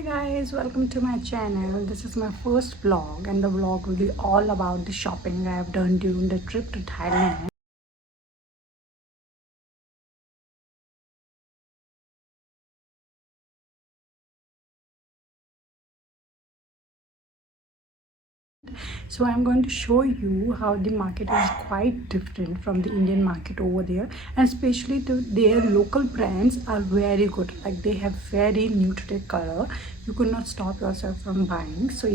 Hi guys, welcome to my channel. This is my first vlog and the vlog will be all about the shopping I have done during the trip to Thailand. So I'm going to show you how the market is quite different from the Indian market over there, and especially their local brands are very good. Like they have very nutritious color. You could not stop yourself from buying. So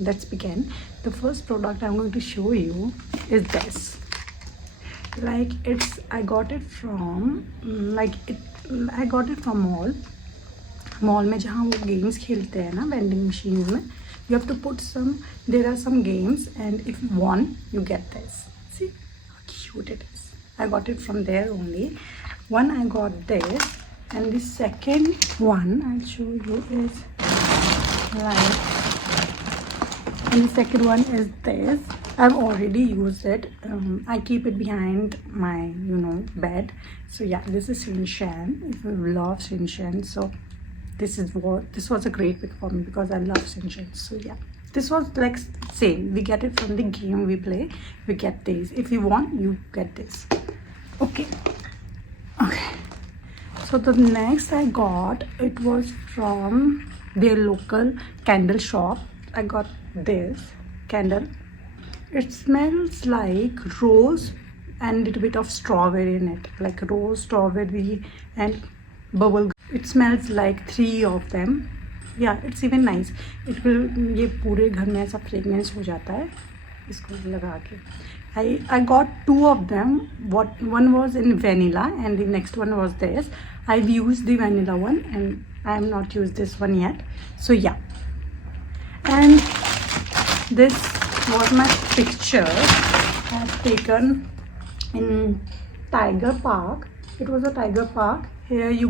let's begin. The first product I'm going to show you is this. Like I got it from I got it from mall में जहाँ वो games खेलते हैं ना vending machine में. You have to put some, there are some games and if you won you get this. See how cute it is. I got it from there only. One I got this, and the second one I'll show you is like, and the second one is this. I've already used it. I keep it behind my bed. So yeah, this is Shinshan. If you love Shinshan, so this was a great pick for me because I love Shinshan. So yeah, this was like same. We get it from the game we play. We get this. If you want, you get this. Okay. So the next I got, it was from their local candle shop. I got this candle. It smells like rose and little bit of strawberry in it, like rose, strawberry and bubble gum. It smells like 3 of them. Yeah, it's even nice. It will, ये पूरे घर में ऐसा fragrance हो जाता है इसको लगा के. I got 2 of them. One was in vanilla and the next one was this. I've used the vanilla one and I have not used this one yet. So yeah, and this was my picture I have taken in Tiger Park. It was a Tiger Park. Here you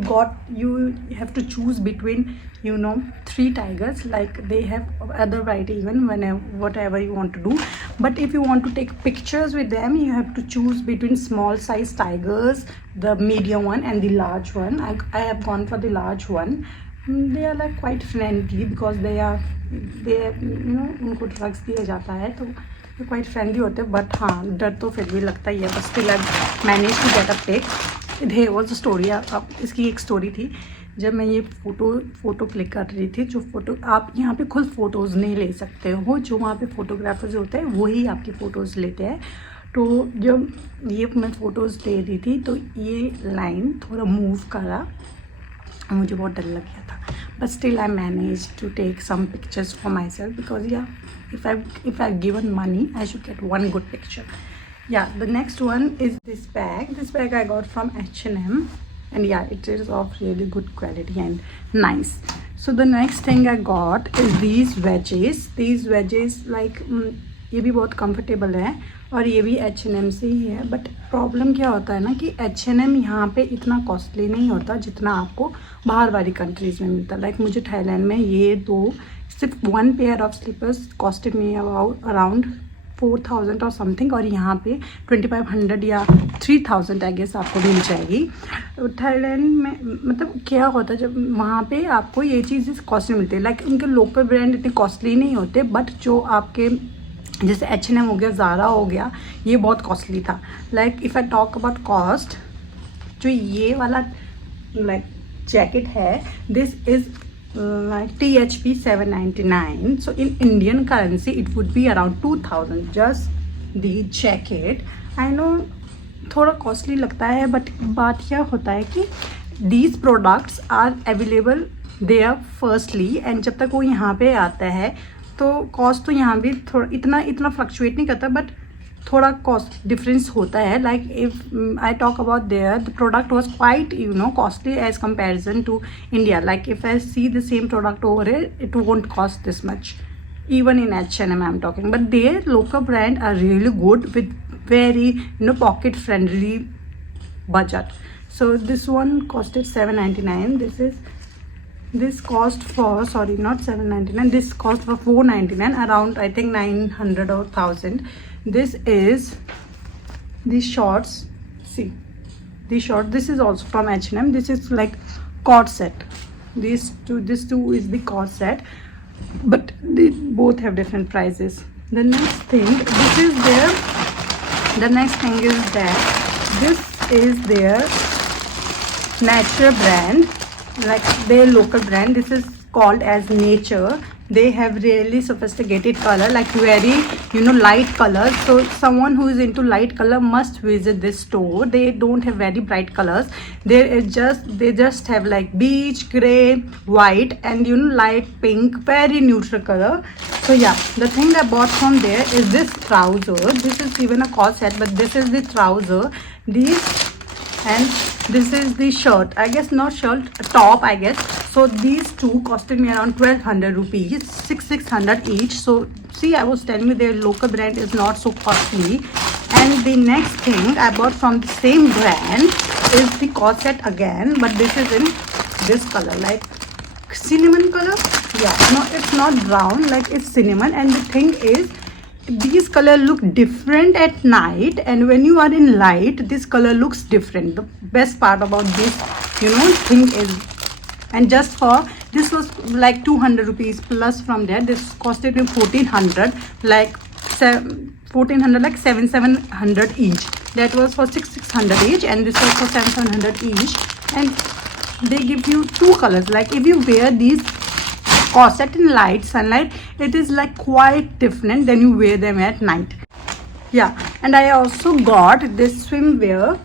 have to choose between 3 tigers. Like they have other variety even whatever you want to do, but if you want to take pictures with them you have to choose between small size tigers, the medium one and the large one. I have gone for the large one. They are like quite friendly because they उनको drugs दिया जाता है तो ये quite friendly होते हैं, but हाँ डर तो फिर भी लगता ही है. But still I manage to get a pic. There was a story. अब इसकी एक स्टोरी थी. जब मैं ये फ़ोटो क्लिक कर रही थी, जो फ़ोटो आप यहाँ पे खुद फ़ोटोज़ नहीं ले सकते हो, जो वहाँ पे फ़ोटोग्राफर्स होते हैं वही आपकी फ़ोटोज़ लेते हैं. तो जब ये मैं फ़ोटोज़ ले रही थी तो ये लाइन थोड़ा मूव करा, मुझे बहुत डर लग गया था. But still I managed to take some pictures for myself because yeah, if I've given money I should get one good picture. Yeah, the next one is this bag. This bag I got from H&M and yeah, it is of really good quality and nice. So the next thing I got is these wedges like ये भी बहुत comfortable है और ये भी H&M से ही है. But problem क्या होता है ना कि H&M यहाँ पे इतना कॉस्टली नहीं होता जितना आपको बाहर वाली कंट्रीज़ में मिलता है. लाइक मुझे थाईलैंड में ये सिर्फ 1 pair of slippers costed me around 4,000 और समथिंग, और यहाँ पे 2,500 या 3,000 आई गेस आपको मिल जाएगी. थाईलैंड में मतलब क्या होता है जब वहाँ पे आपको ये चीज़ कॉस्टली मिलती है. लाइक उनके लोकल ब्रांड इतने कॉस्टली नहीं होते, बट जो आपके जैसे H&M हो गया, ज़ारा हो गया, ये बहुत कॉस्टली था. Like if I talk about cost, जो ये वाला लाइक जैकेट है, this is like THP 799. So in Indian currency it would be around 2,000 just the jacket. I know थोड़ा कॉस्टली लगता है, बट बात क्या होता है कि these products are available there firstly, and जब तक वो यहाँ पे आता है तो कॉस्ट तो यहाँ भी थोड़ा इतना फ्लक्चुएट नहीं करता, बट थोड़ा कॉस्ट डिफरेंस होता है. Like if I talk about there, the product was quite costly as comparison to India. Like if I see the same product over it won't cost this much even in H&M I'm talking, but their local brand are really good with very pocket friendly budget. So this one costed 799. This cost for, sorry, not 799, this cost for 499, around I think 900 or 1,000. This is these shorts. See these shorts, this is also from H&M. This is like cord set. This two is the corset, but they both have different prices. The next thing, this is their. The next thing is that this is their Nature brand, like their local brand. This is called as Nature. They have really sophisticated color, like very light colors. So someone who is into light color must visit this store. They don't have very bright colors. They just have like beige, gray, white, and light pink, very neutral color. So yeah, the thing I bought from there is this trouser. This is even a corset, but this is the trouser. And this is the shirt, I guess, not shirt, top, I guess. So these two costed me around 1200 rupees, 600 each. So see, I was telling you their local brand is not so costly. And the next thing I bought from the same brand is the corset again, but this is in this color, like cinnamon color. Yeah, no, it's not brown, like it's cinnamon. And the thing is, these color look different at night, and when you are in light, this color looks different. The best part about this thing is, and just for this was like 200 rupees plus from there. This costed me 1400, like 1400, like 700 each. That was for 600 each, and this was for 700 each. And they give you two colors. Like if you wear these corset in light sunlight, it is like quite different than you wear them at night. Yeah, and I also got this swimwear.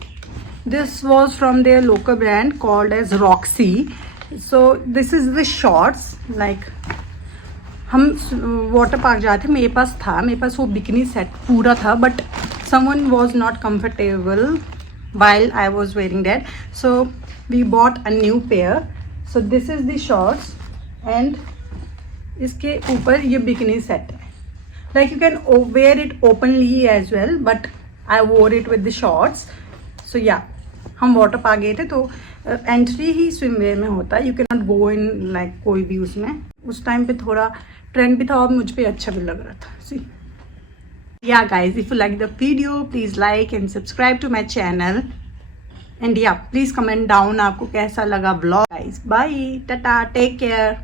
This was from their local brand called as Roxy. So this is the shorts. Like हम water park जाते, मेरे पास वो bikini set पूरा था, but someone was not comfortable while I was wearing that, so we bought a new pair. So this is the shorts, and इसके ऊपर ये bikini set है. Like you can wear it openly as well, but I wore it with the shorts. So yeah, हम water park गए थे, तो entry ही swimwear में होता है. You can not go in like कोई भी उसमें. उस टाइम पे थोड़ा ट्रेंड भी था और मुझ पे अच्छा भी लग रहा था. सी yeah guys, if you like the video, please like and subscribe to my channel, and yeah, please comment down आपको कैसा लगा vlog. Guys, bye, tata, take care.